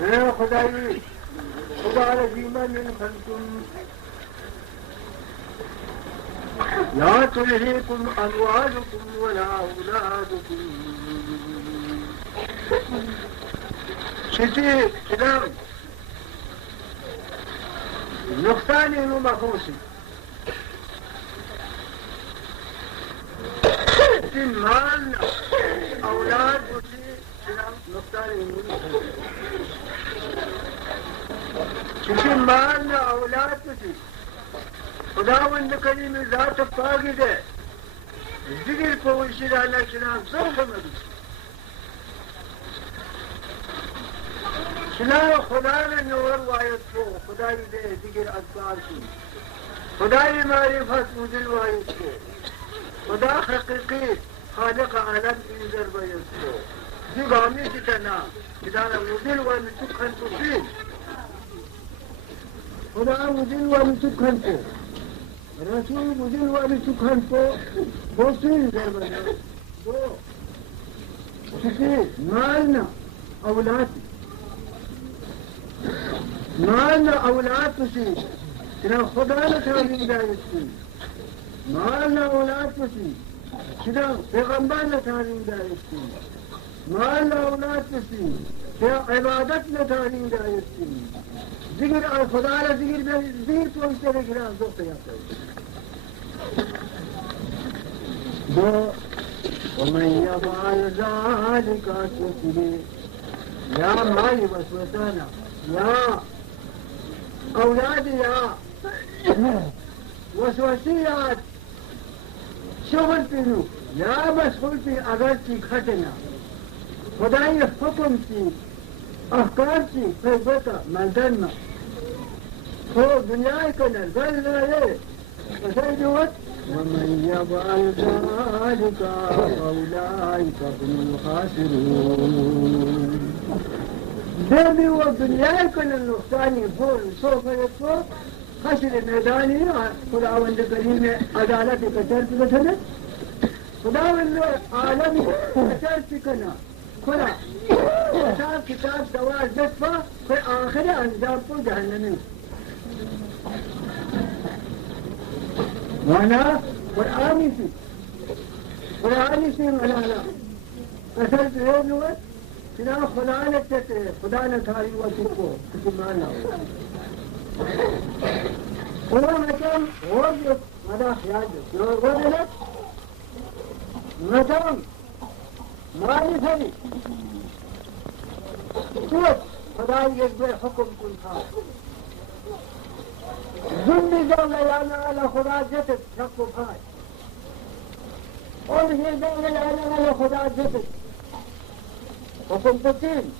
يا خداي خدا فيما من خلقكم لا تلهيكم أموالكم ولا أولادكم شتي كلام نقصاني ومخوصي مال أولاد وشي كلام نقصاني ومخوصي شتي مال أولاد وشي خداوند کریم ذات پاکی دے ذکر کو شرانا شنا ضرب مدی شنا خدا نے نور وایت کو خدای دے ذکر اذکار کی خدای معرفت مدل وایت کو خدا حقیقی خالق عالم انذر وایت کو دیگامی کتنا ادارہ مدل وایت سکھن کو فیل خدا مدل وایت سکھن کو رسول مدل والی سکھن کو بوسین دربنا دو کسی مالنا اولاد کسی چنا خدا نے تعلیم دایت کی مالنا اولاد کسی چنا پیغمبر نے تعلیم دایت کی مالنا اولاد کسی چنا عبادت نے تعلیم دایت کی ذکر خدا را ذکر تو اس طرح گرا دو قیاس دو ومن يفعل ذلك تسلي يا مالي وسوسانا يا أولادي يا وسوسيات شغل فينو يا مسؤول في أغلتي ختنا خداي حكم في أحكام في فيبتا مندنا هو دنياي كنا قلنا ليه فسيدوت ومن يفعل ذلك فأولئك هم الخاسرون دمي والدنيا كنا النقصاني فول سوف يكون خسر الميداني خداوند كريم عدالتي كترت مثلا خداوند عالمي كترت كنا خدا كتاب سوال دفع في آخر أنزام جهنمي وانا قرآني في ملالا أسلت هينوت كنا خدانا تتري خدانا تاري وتكو كتمانا هو مكان غرب مدى حياته لو غربت مكان مالي ثري توت خداي يجبر حكم كل خاص ظلم دولة لانا على خدا جتت شكو فاي اور یہ دولة لانا على خدا جتت حكم تتين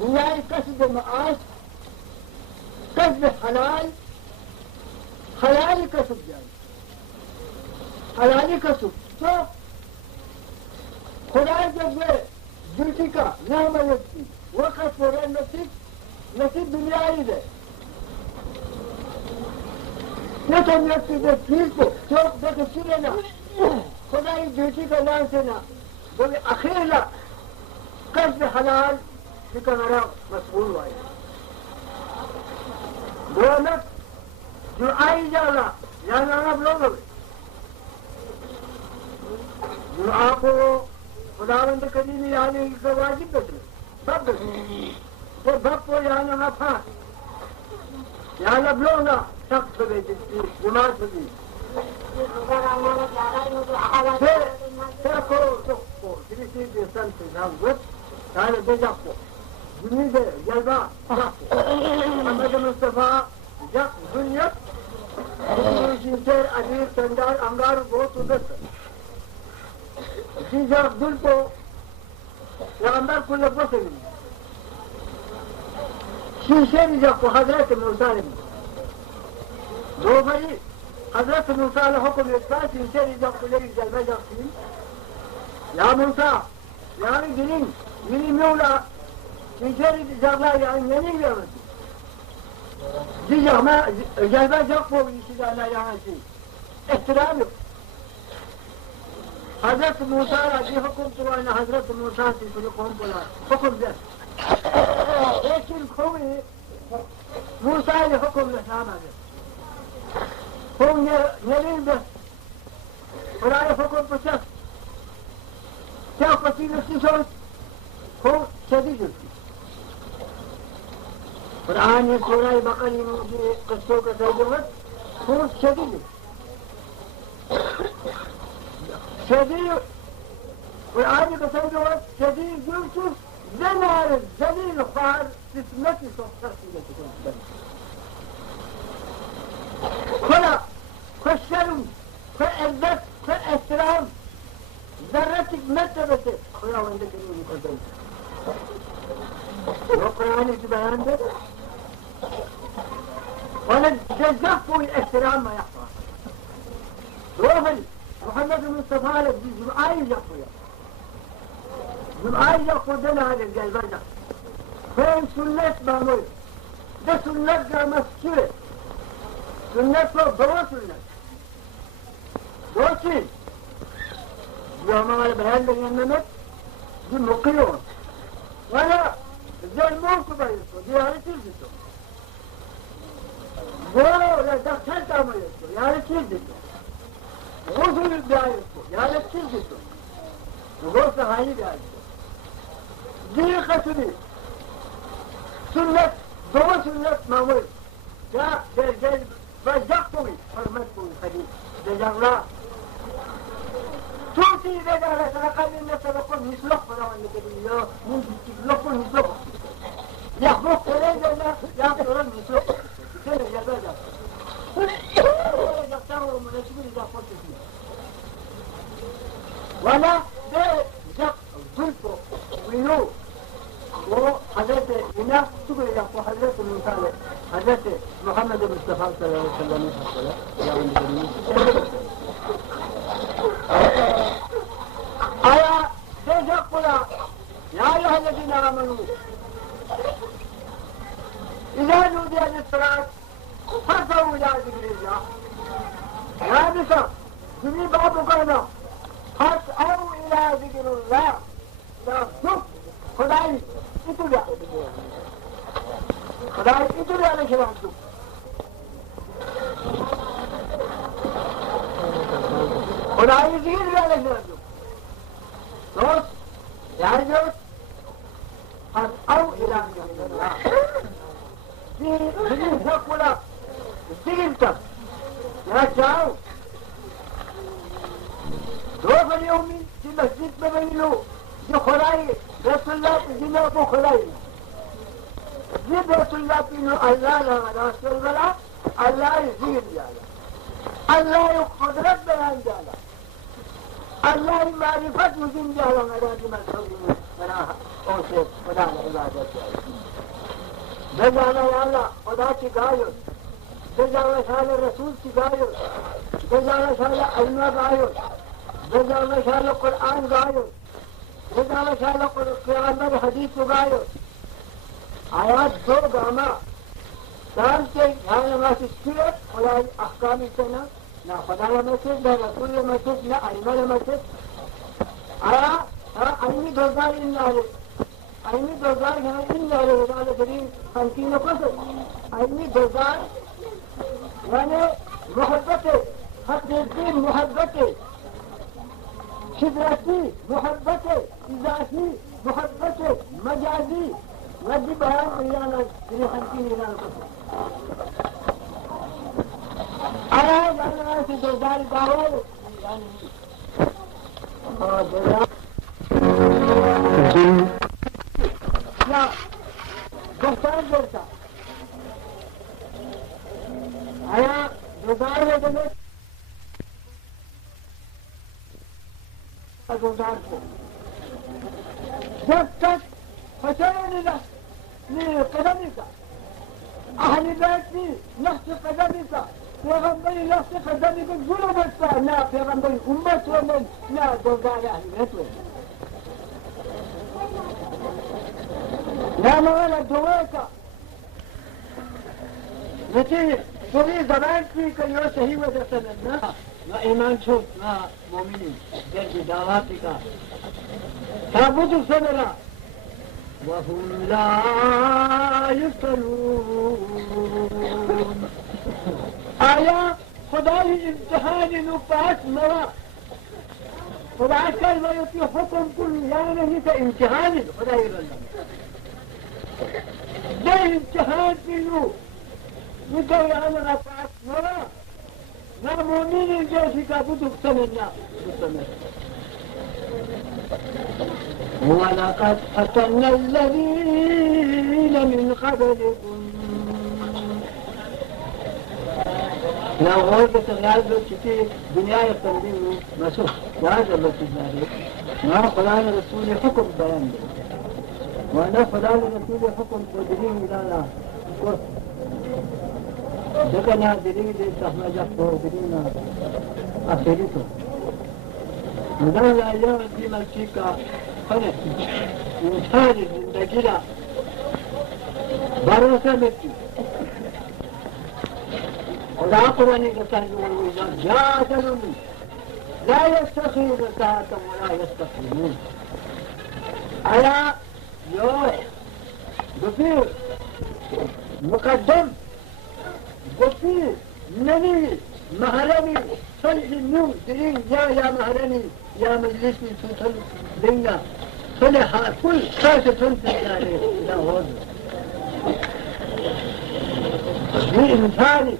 دنیای کسب معاش کسب حلال کسب جائے حلالی کسب تو خدا جب ڈیوٹی کا نہ مدد کی وقت پورا نصیب دنیای دے نہ تو نصیب دے چیز کو چوک دے کے چلے نا خدای ڈیوٹی کا نام سے نا بولے اخیرا قصد حلال لکہ میرا مسئول ہوئے دولت جو آئی جانا یعنی آپ لوگ ہوئے جو آپ کو خداوند کریم یعنی کا واجب بسرے سب بسرے تو بھپ کو یعنی آپ پھانس یعنی اب لوگ نا سخت سبے جماعت سبی پھر کو جنیسی دیستان سے جام گفت تعالى بجاقو جنيدة جلبا جاقو محمد مصطفى جاق دنيا شمسير أدير تندار أمرار بوت ودست في جاق دلتو لغمبار كل بوسل شمسير جاقو حضرت موسى دو فريق حضرت موسى لحكم إثبات شمسير جاقو لريك جلبا جاقين يا موسى يا رجلين مني مولى من شر جغلا يعني يني يا مسي دي جغما جلبا جقو بيشدانا يا مسي احترامك حضرت موسى رضي حكم طلعنا حضرت موسى في قوم بلا حكم ذات لیکن خوبی موسیٰ نے حکم نشان آگے خوب نوین بس خدای حکم پچھت کیا قصید اس کی سوچ خوب شدید اس کی قرآن یہ سورہ بقرہ کی قصوں کا ترجمہ خوب شدید شدید قرآن کا ترجمہ شدید یوسف زنار ذلیل خوار قسمتی سوچر کی لیتے خلا خوش شرم خوش عزت خوش احترام ذرت مرتبہ سے خدا وندے کریم مقدم وہ قرآن کی بیان دے ونجزق الاحترام ما يحفظ روحي محمد المصطفى لك جمعي يقويا جمعي يقودنا على الجلبنة فين سنة معمول ده سنة جا مسكرة سنة دو سنة دوشي جمعي بهان لك ينمت دي مقيون ولا زي الموت بيسو دي هاي تيزيتو وہ دفتر کا مجھے یار چیز دیتے غسل بیائی کو یار چیز دیتے وہ صحائی بیائی کو دی قصدی سنت دو سنت معمول کیا جیل بجق کوئی حرمت کوئی خدیب دے جانگلا توتی دے جانگلا سرقل انہیں سرقل نسلق بناوان لکلی یا نسلق نسلق یا خوک کرے جانا یا قرآن نسلق كده يا بدا يختاروا من الشغل إذا قلت فيه ولا ده جاء ظلفه وينو وحضرت هنا شغل يقول حضرت المثال حضرت محمد المصطفى صلى الله عليه وسلم يا آية ده جاء قلا يا أيها الذين آمنوا إذا نودي للصلاة فارفعوا إلى ذكر الله يا نساء جميع بعضكم فاسعوا إلى ذكر الله لا شوف خداي اتبع خداي اتبع لك رحمته خداي ذكر لك رحمته دوست يا دوست فاسعوا إلى ذكر الله في هكولا استقلت يا جاو دوف اليوم في مسجد ببيلو دي خلاي رسول الله تجينا ابو خلاي دي رسول الله تجينا الله لا رسول الله الله يزيد جالا الله يقدرت بلان جالا الله معرفت وزن جالا مرادي مدخل مناها اوسف مناها عبادت جالا بجانا يا الله خدا چگايو بجانا شال رسول چگايو بجانا شال علم گايو بجانا شال قرآن گايو بجانا شال پیغمبر حدیث گايو آیات دو گاما سال کے یہاں نماز اسکیلت خدای احکامی سنا نا خدا مسجد نا رسول مسجد نا علم مسجد آیا علمی دوزار انہا علمی دوزار ہے انہا رضال کریم خمسین قصد علمی دوزار یعنی محبت حق الدین محبت شدرتی محبت اضافی محبت مجازی ردی بیان ایرانا دلی خمسین ایرانا قصد آیا جانا سے دوزار داول یعنی دوزار لا بہتان جیسا آیا دوزار ہے جنہیں دوزار کو جب تک حسین قدمی کا اہل بیت کی نفس قدمی کا پیغمبری نفس قدمی کو ظلم بچتا نہ پیغمبری امت ومن نہ دوزار اہل بیت ومن لا مغالا دوائكا نتي دوغي زمان في كان يو صحيح ودرسنا ما إيمان شوف ما مؤمنين جرد دعواتك تابوتو سنرا وهم لا يفتنون. آیا خدای امتحان نو پاس مرا خدا کل ویتی حکم کل یعنی نہیں تو امتحان خدای رلہ دے امتحان پیلو نتو یعنی پاس مرا نا مومین جیسی کا بدک سمنا وَلَقَدْ فَتَنَّا الَّذِينَ مِنْ قَبْلِكُمْ. نا غور کے تغیار لوگ چکی دنیا اقتنبی ہوئی مسوخ یاد اللہ تجاری نا خدا نے رسول حکم بیان دے وانا خدا نے رسول حکم کو دلیم لالا دکنا دلیم دے تحمجہ کو دلیم آخری تو مدن لائیہ دی ملکی کا فرق انسان زندگی را بھروسہ ملتی خدا قرآن قسم جاء أجل لا يستخير ساعة ولا يستقيمون. آیا يوح بفير مقدم بفير نبي مهرمي صلح النور ترين يا مهرمي يا مجلسي تنسل لنا صلح كل ساسة تنسل عليه لا هو دي إنساني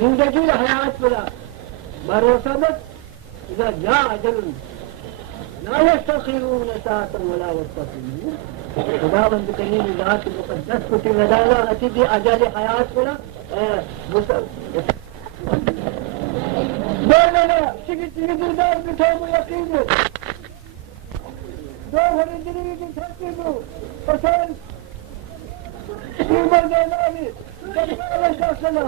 زندگی حیات بلا بھروسہ مت اذا جاء اجل لا يستخيرون ساعة ولا يستقيمون. خدا بند کریم ذات مقدس کو تیردالا غتی دی اجل حیات بلا دولنا شکی تیردار بتابو یقینو دو ہرندری کی تحقیقو پسند تیمر دینامی جنبال شخصنا